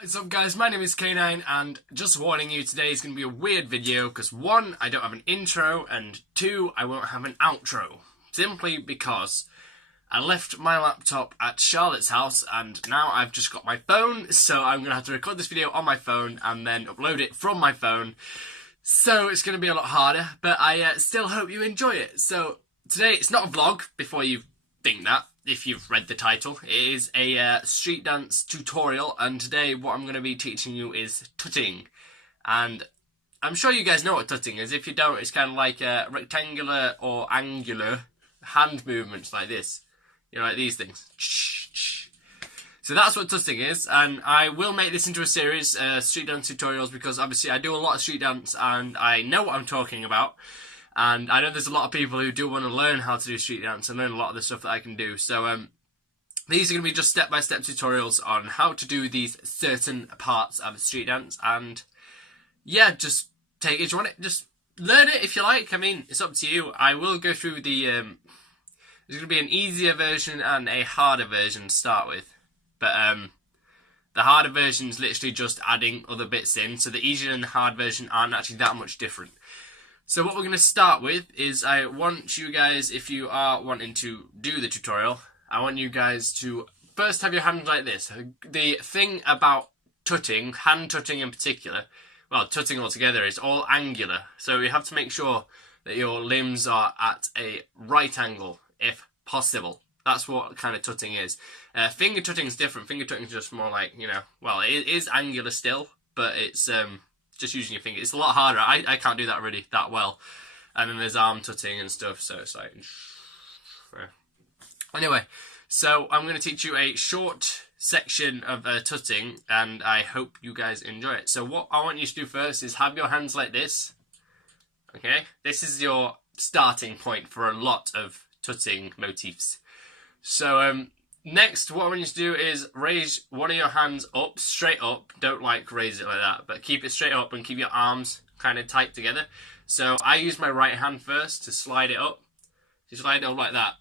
What's up guys, my name is K9 and just warning you, today is going to be a weird video because 1, I don't have an intro and 2, I won't have an outro. Simply because I left my laptop at Charlotte's house and now I've just got my phone, so I'm going to have to record this video on my phone and then upload it from my phone. So it's going to be a lot harder, but I still hope you enjoy it. So today, it's not a vlog, before you think that. If you've read the title, it is a street dance tutorial, and today what I'm going to be teaching you is tutting. And I'm sure you guys know what tutting is. If you don't, it's kind of like rectangular or angular hand movements like this. You know, like these things. So that's what tutting is, and I will make this into a series, street dance tutorials, because obviously I do a lot of street dance and I know what I'm talking about. And I know there's a lot of people who do want to learn how to do street dance and learn a lot of the stuff that I can do. So these are going to be just step-by-step tutorials on how to do these certain parts of street dance. And yeah, just take it as you want it. Just learn it if you like. I mean, it's up to you. I will go through the... there's going to be an easier version and a harder version to start with. But the harder version is literally just adding other bits in. So the easier and the hard version aren't actually that much different. So what we're going to start with is I want you guys, if you are wanting to do the tutorial, I want you guys to first have your hands like this. The thing about tutting, hand tutting in particular, well, tutting altogether, is all angular. So you have to make sure that your limbs are at a right angle, if possible. That's what kind of tutting is. Finger tutting is different. Finger tutting is just more like, you know, well, it is angular still, but it's... just using your finger. It's a lot harder. I can't do that really that well. And then there's arm tutting and stuff, so it's like... Anyway, so I'm going to teach you a short section of tutting, and I hope you guys enjoy it. So what I want you to do first is have your hands like this. Okay? This is your starting point for a lot of tutting motifs. So, next, what I want you to do is raise one of your hands up, straight up. Don't like raise it like that, but keep it straight up and keep your arms kind of tight together. So I use my right hand first to slide it up. You slide it up like that.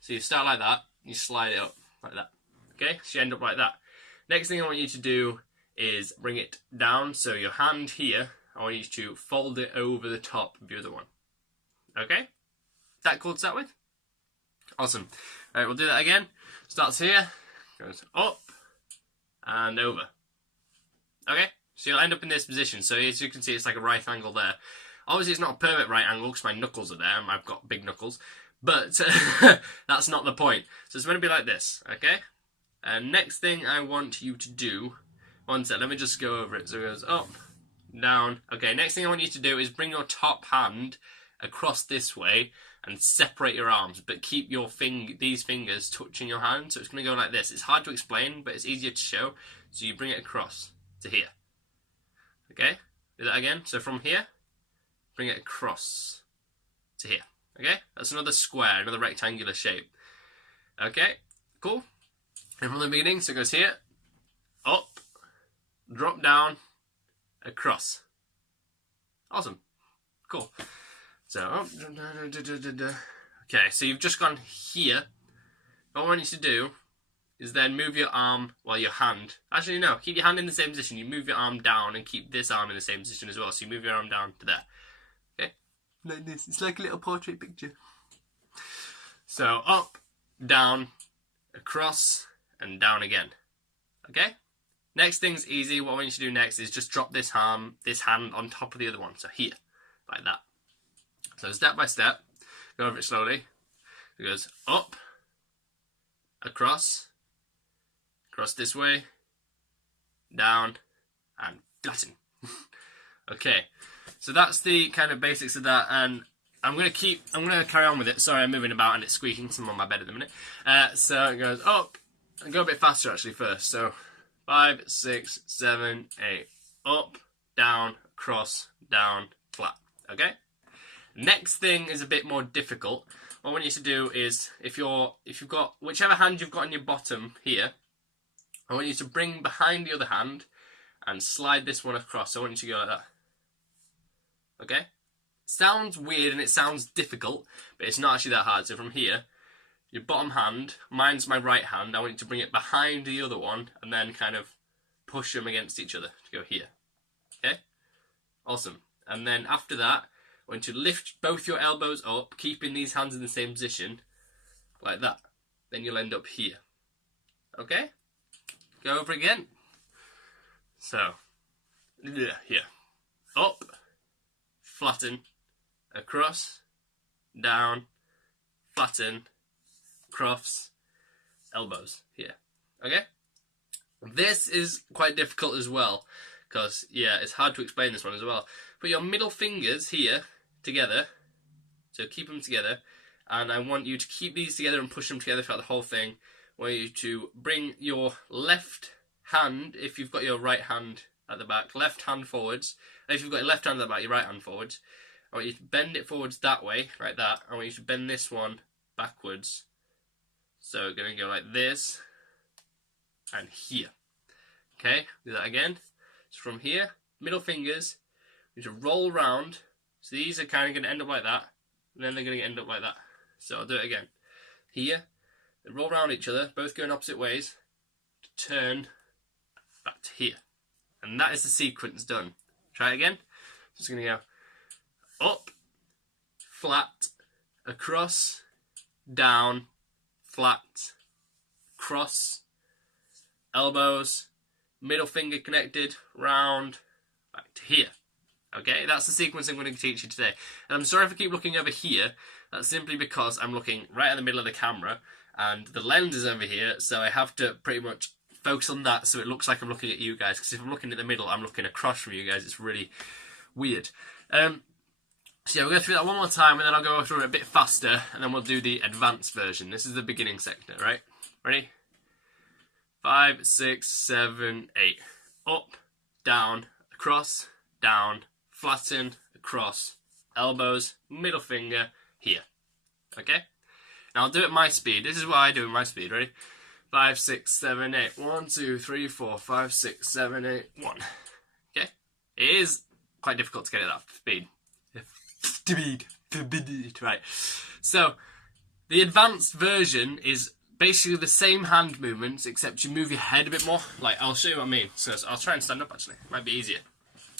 So you start like that, you slide it up like that. Okay, so you end up like that. Next thing I want you to do is bring it down. So your hand here, I want you to fold it over the top of the other one. Okay? Is that cool to start with? Awesome. All right, we'll do that again. Starts here, goes up, and over. Okay? So you'll end up in this position. So as you can see, it's like a right angle there. Obviously, it's not a perfect right angle because my knuckles are there, and I've got big knuckles. But that's not the point. So it's going to be like this, okay? And next thing I want you to do... One sec, let me just go over it. So it goes up, down. Okay, next thing I want you to do is bring your top hand across this way and separate your arms, but keep your these fingers touching your hand. So it's going to go like this. It's hard to explain, but it's easier to show. So you bring it across to here. Okay? Do that again. So from here, bring it across to here. Okay? That's another square, another rectangular shape. Okay? Cool? And from the beginning, so it goes here, up, drop down, across. Awesome. Cool. So, okay, so you've just gone here. What I want you to do is then move your arm, well, your hand. Actually, no, keep your hand in the same position. You move your arm down and keep this arm in the same position as well. So you move your arm down to there. Okay? Like this. It's like a little portrait picture. So, up, down, across, and down again. Okay? Next thing's easy. What I want you to do next is just drop this hand on top of the other one. So here, like that. So step by step, go over it slowly. It goes up, across this way, down, and flatten. Okay, so that's the kind of basics of that, and I'm gonna carry on with it. Sorry, I'm moving about and it's squeaking. I'm on my bed at the minute. So it goes up, and go a bit faster actually first. So 5, 6, 7, 8, up, down, across, down, flat. Okay. Next thing is a bit more difficult. What I want you to do is, if you've got whichever hand you've got on your bottom here, I want you to bring behind the other hand and slide this one across. So I want you to go like that. Okay? Sounds weird and it sounds difficult, but it's not actually that hard. So from here, your bottom hand, mine's my right hand, I want you to bring it behind the other one and then kind of push them against each other to go here. Okay? Awesome. And then after that, I want you to lift both your elbows up, keeping these hands in the same position, like that. Then you'll end up here. Okay? Go over again. So, here. Up, flatten, across, down, flatten, across, elbows here. Okay? This is quite difficult as well, because, yeah, it's hard to explain this one as well. Put your middle fingers here together, so keep them together, and I want you to keep these together and push them together throughout the whole thing. I want you to bring your left hand, if you've got your right hand at the back, left hand forwards. And if you've got your left hand at the back, your right hand forwards. I want you to bend it forwards that way, like that. I want you to bend this one backwards. So we're going to go like this and here. Okay, do that again. So from here, middle fingers, you need to roll round. So these are kind of going to end up like that, and then they're going to end up like that. So I'll do it again. Here, they roll around each other, both going opposite ways, to turn back to here. And that is the sequence done. Try it again. Just going to go up, flat, across, down, flat, cross, elbows, middle finger connected, round, back to here. Okay, that's the sequence I'm going to teach you today. And I'm sorry if I keep looking over here. That's simply because I'm looking right at the middle of the camera and the lens is over here, so I have to pretty much focus on that so it looks like I'm looking at you guys, because if I'm looking at the middle, I'm looking across from you guys. It's really weird. So yeah, we'll go through that one more time, and then I'll go through it a bit faster, and then we'll do the advanced version. This is the beginning section, right? Ready? 5, 6, 7, 8. Up, down, across, down, flatten, across, elbows, middle finger, here. Okay? Now I'll do it at my speed. This is what I do at my speed. Ready? 5, 6, 7, 8. 1, 2, 3, 4, 5, 6, 7, 8, 1. Okay? It is quite difficult to get at that speed. Right. So, the advanced version is basically the same hand movements, except you move your head a bit more. Like, I'll show you what I mean. So I'll try and stand up, actually. Might be easier.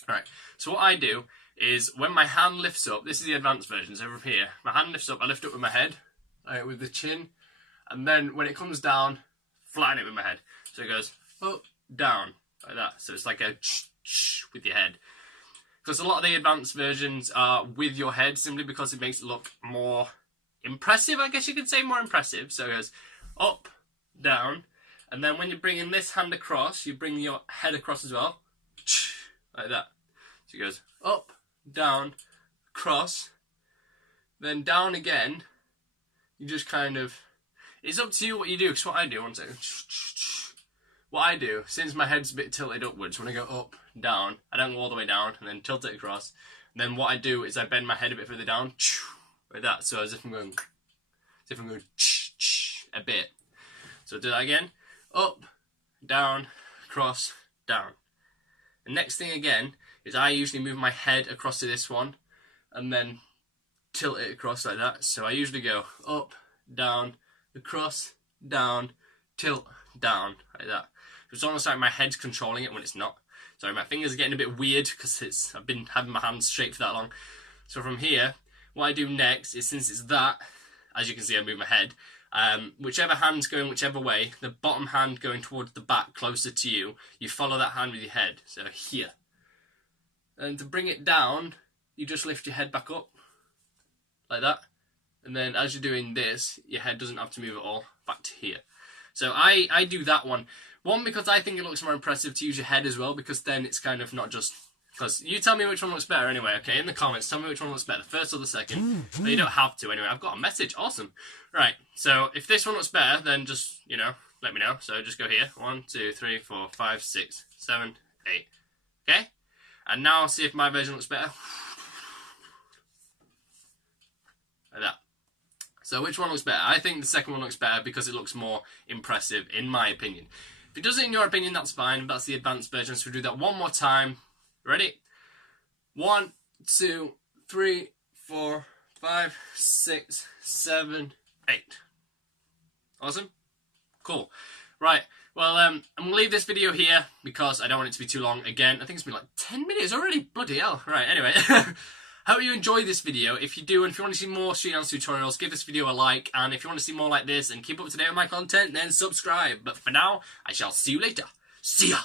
Alright. So what I do is, when my hand lifts up, this is the advanced version, so over here, my hand lifts up, I lift up with my head, with the chin, and then when it comes down, flatten it with my head. So it goes up, down, like that. So it's like a with your head. Because a lot of the advanced versions are with your head, simply because it makes it look more impressive, I guess you could say, more impressive. So it goes up, down, and then when you're bringing this hand across, you bring your head across as well, like that. So it goes up, down, across, then down again. You just kind of, it's up to you what you do, because what I do, one second. What I do, since my head's a bit tilted upwards, when I go up, down, I don't go all the way down and then tilt it across. And then what I do is I bend my head a bit further down, like that, so as if I'm going a bit. So I'll do that again. Up, down, cross, down. The next thing again is I usually move my head across to this one and then tilt it across like that. So I usually go up, down, across, down, tilt, down, like that. It's almost like my head's controlling it when it's not. Sorry, my fingers are getting a bit weird because I've been having my hands straight for that long. So from here, what I do next is, since it's that, as you can see I move my head, whichever hand's going whichever way, the bottom hand going towards the back closer to you, you follow that hand with your head. So here. And to bring it down, you just lift your head back up, like that. And then as you're doing this, your head doesn't have to move at all, back to here. So I do that one. One, because I think it looks more impressive to use your head as well, because then it's kind of not just... Because you tell me which one looks better anyway, okay? In the comments, tell me which one looks better, the first or the second. But you don't have to anyway. I've got a message. Awesome. Right, so if this one looks better, then just, you know, let me know. So just go here. 1, 2, 3, 4, 5, 6, 7, 8. Okay? And now I'll see if my version looks better. Like that. So which one looks better? I think the second one looks better because it looks more impressive, in my opinion. If it doesn't in your opinion, that's fine. That's the advanced version. So we'll do that one more time. Ready? 1, 2, 3, 4, 5, 6, 7, 8. Awesome? Cool. Right. Well, I'm going to leave this video here because I don't want it to be too long. Again, I think it's been like 10 minutes already. Bloody hell. Right, anyway. Hope you enjoyed this video. If you do, and if you want to see more street dance tutorials, give this video a like. And if you want to see more like this and keep up to date with my content, then subscribe. But for now, I shall see you later. See ya!